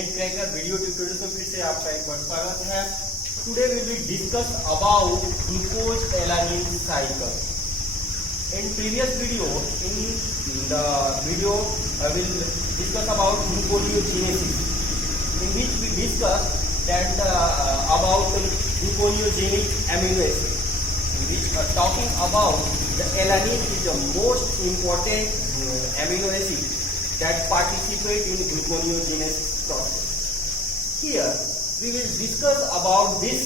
Net cracker video tutorial में फिर से आपका एक बार स्वागत है। Today we will discuss about glucose alanine cycle. In previous video, I will discuss about gluconeogenesis, in which we discussed that about gluconeogenic amino acid, which are talking about the alanine is the most important amino acid that participate in gluconeogenesis process. Here we will discuss about this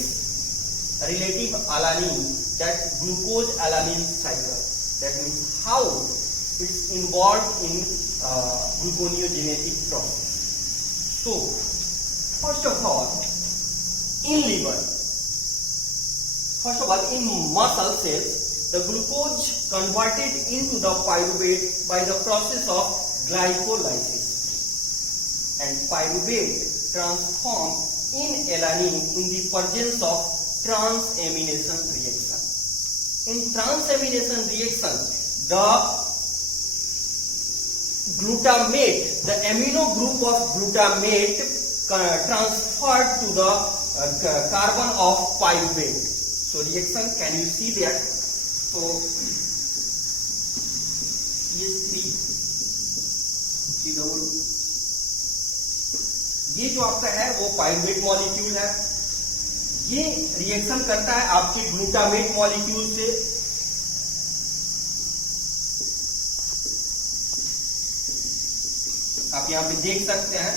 relative alanine, that glucose alanine cycle. That means how it's involved in gluconeogenetic process. So first of all, in muscle cells, the glucose converted into the pyruvate by the process of glycolysis, and pyruvate transformed in alanine in the presence of transamination reaction. In transamination reaction, the glutamate, the amino group of glutamate transferred to the carbon of pyruvate. So reaction, can you see that? So ये जो आपका है वो pyruvate molecule है। ये reaction करता है आपके ग्लूटामेट मॉलिक्यूल से। आप यहां पे देख सकते हैं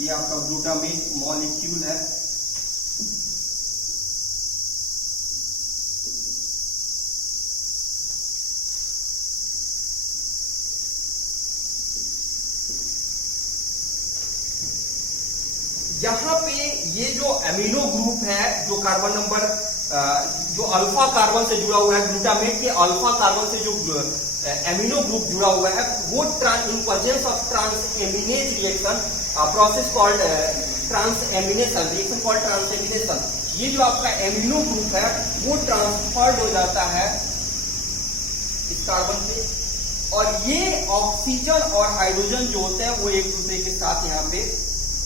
ये आपका ग्लूटामेट मॉलिक्यूल है। यहां पे ये जो अमीनो ग्रुप है, जो कार्बन नंबर जो अल्फा कार्बन से जुड़ा हुआ है, ग्लूटामेट के अल्फा कार्बन से जो अमीनो ग्रुप जुड़ा हुआ है, वो in presence of transaminase reaction process called transamination, reaction called transamination. ये जो आपका अमीनो ग्रुप है वो ट्रांसफर्ड हो जाता है इस कार्बन से, और ये ऑक्सीजन और हाइड्रोजन जो होते हैं वो एक दूसरे के साथ यहाँ पे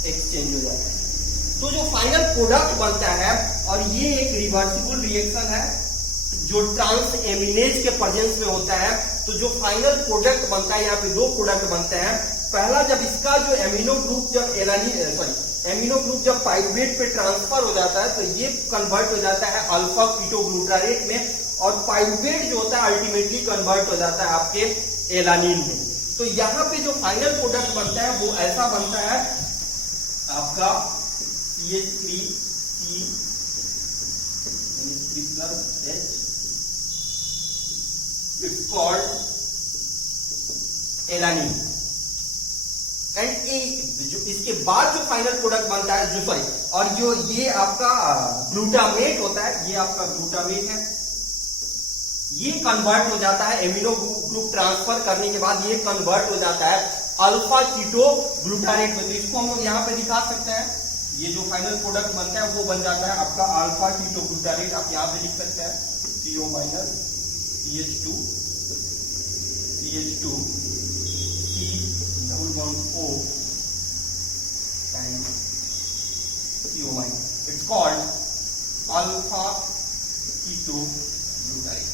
एक्सचेंज हो जाता है। तो जो फाइनल प्रोडक्ट बनता है, और ये एक रिवर्सिबल रिएक्शन है जो ट्रांसएमिनेज के प्रेजेंस में होता है। तो जो फाइनल प्रोडक्ट बनता है, यहाँ पे दो प्रोडक्ट बनते हैं। पहला, जब इसका जो एमिनो ग्रुप जब पाइरुवेट पे ट्रांसफर हो जाता है तो ये कन्वर्ट हो जाता है अल्फा कीटोग्लूटारेट में, और पाइरुवेट जो होता है अल्टीमेटली कन्वर्ट हो जाता है आपके एलानिन में। तो यहाँ पे जो फाइनल प्रोडक्ट बनता है वो ऐसा बनता है आपका CH3 plus H, it's called alanine। And जो इसके बाद जो फाइनल प्रोडक्ट बनता है, और जो ये आपका ग्लूटामेट होता है, ये आपका ग्लूटामेट है, ये कन्वर्ट हो जाता है एमिनो ग्रुप ट्रांसफर करने के बाद, ये कन्वर्ट हो जाता है अल्फा कीटोग्लूटारेट में। तो इसको हम लोग यहाँ पे दिखा सकते हैं। ये जो फाइनल प्रोडक्ट बनता है वो बन जाता है आपका अल्फा कीटोग्लूटारेट। आप यहाँ पे लिख सकते हैं CO- CH2 C++O and CO-। It's called alpha ketoglutarate.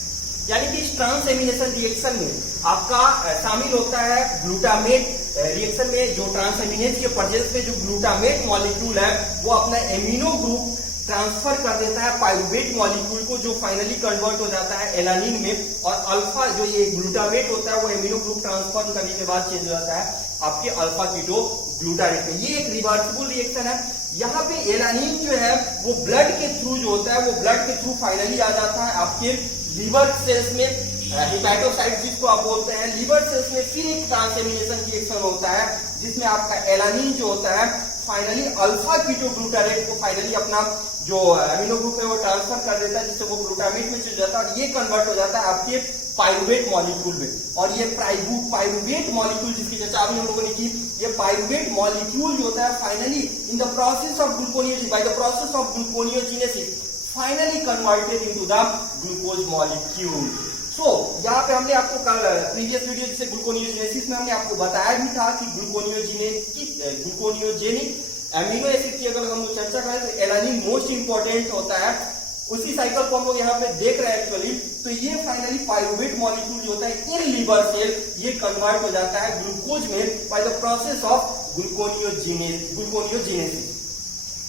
यानी कि इस ट्रांसएमिनेशन रिएक्शन में आपका शामिल होता है ग्लूटामेट रिएक्शन में, जो ट्रांसएमिनेज के प्रेजेंस में जो ग्लूटामेट मॉलिक्यूल है वो अपना एमिनो ग्रुप ट्रांसफर कर देता है पाइरुवेट मॉलिक्यूल को, जो फाइनली कन्वर्ट हो जाता है एलानिन में। और अल्फा जो ये ग्लूटामेट होता है वो एमिनो ग्रुप ट्रांसफर करने के बाद चेंज हो जाता है आपके अल्फा कीटोग्लूटारेट में। ये एक रिवर्सिबल रिएक्शन है। यहाँ पे एलानिन जो है वो ब्लड के थ्रू जो होता है वो ब्लड के थ्रू फाइनली आ जाता है आपके लीवर सेल्स में, हिपैटोसाइट जिसको आप बोलते हैं। लीवर सेल्स में फिर एक ट्रांसएमिनेशन रिएक्शन होता है जिसमें आपका एलानिन जो होता है फाइनली अल्फा कीटोग्लूटारेट को फाइनली अपना जो अमीनो ग्रुप है वो ट्रांसफर कर देता है, जिससे वो ग्लूटामेट में चल जाता है, और ये कन्वर्ट हो जाता है आपके पाइरुवेट मॉलिक्यूल में। और ये पाइरुवेट मॉलिक्यूल जिसकी चर्चा अभी हम लोगों ने की, ये पाइरुवेट मॉलिक्यूल जो होता है finally in the process of gluconeogenesis, by the process of gluconeogenesis finally converted into the glucose molecule. यहाँ पे हमने आपको कल प्रीवियस वीडियो जैसे ग्लूकोनियोजेनेसिस में हमने आपको बताया भी था कि ग्लूकोनियोजेनिक एमिनो एसिड की अगर हम लोग चर्चा करें तो एलानिन मोस्ट इंपॉर्टेंट होता है। उसी साइकिल को हम लोग यहाँ पे देख रहे हैं एक्चुअली। तो ये फाइनली पाइरुवेट मॉलिक्यूल जो होता है इन लिवर सेल ये कन्वर्ट हो जाता है ग्लूकोज में by the process of gluconeogenesis.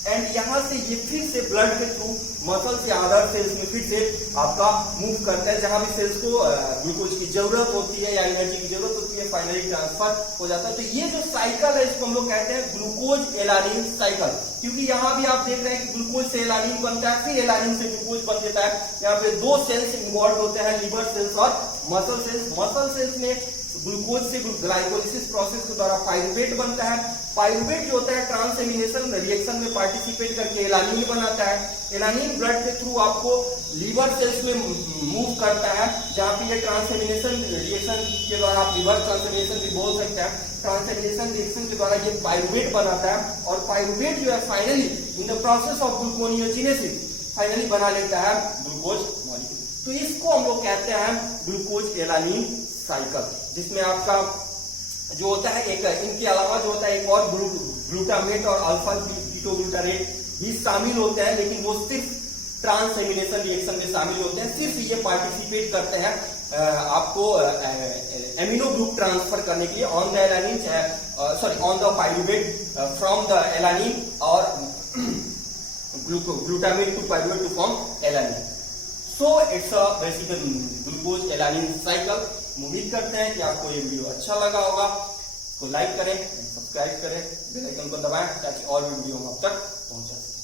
And यहाँ से ये फिर से ब्लड के थ्रू मसल से अदर सेल्स में फिर से आपका मूव करता है, जहां भी सेल्स को ग्लूकोज की जरूरत होती है या एनर्जी की जरूरत होती है, फाइनली ट्रांसफर हो जाता है। तो ये जो साइकिल है इसको हम लोग कहते हैं ग्लूकोज एलानिन साइकिल, क्योंकि यहाँ भी आप देख रहे हैं कि ग्लूकोज से एलानिन बनता है, फिर एलानिन से ग्लूकोज बन देता है। यहाँ पे दो सेल्स इन्वॉल्व होते हैं, लिवर सेल्स और मसल सेल्स। मसल सेल्स में ग्लूकोज से ग्लाइकोलिसिस प्रोसेस के द्वारा पाइरुवेट बनता है। पाइरुवेट जो होता है ट्रांसएमिनेशन रिएक्शन में पार्टिसिपेट करके एलानिन बनाता है। एलानिन ब्लड के थ्रू आपको लिवर सेल्स में मूव करता है, जहां पे ये ट्रांसएमिनेशन रिएक्शन के द्वारा आप लिवर ट्रांसएमिनेशन भी बोल सकते हैं। ट्रांसएमिनेशन रिएक्शन के द्वारा ये पाइरुवेट बनाता है और पाइरुवेट जो है finally in the process of gluconeogenesis finally बना लेता है ग्लूकोज मॉलिक्यूल। तो इसको हम लोग कहते हैं ग्लूकोज एलानिन साइकिल, जिसमें आपका जो होता है एक इनके अलावा जो होता है एक और ग्लूटामेट और अल्फा कीटोग्लूटारेट भी शामिल होते हैं, लेकिन वो सिर्फ ट्रांसएमिनेशन रिएक्शन में शामिल होते हैं। सिर्फ ये पार्टिसिपेट करते हैं आपको एमिनो ग्रुप ट्रांसफर करने के लिए on the alanine on the pyruvate from the alanine और glutamate to pyruvate to form alanine. So it's a basical glucose alanine cycle. उम्मीद करते हैं कि आपको ये वीडियो अच्छा लगा होगा। तो लाइक करें, सब्सक्राइब करें, बेल आइकन को दबाएं ताकि और भी वीडियो हम आप तक पहुंचा सकें।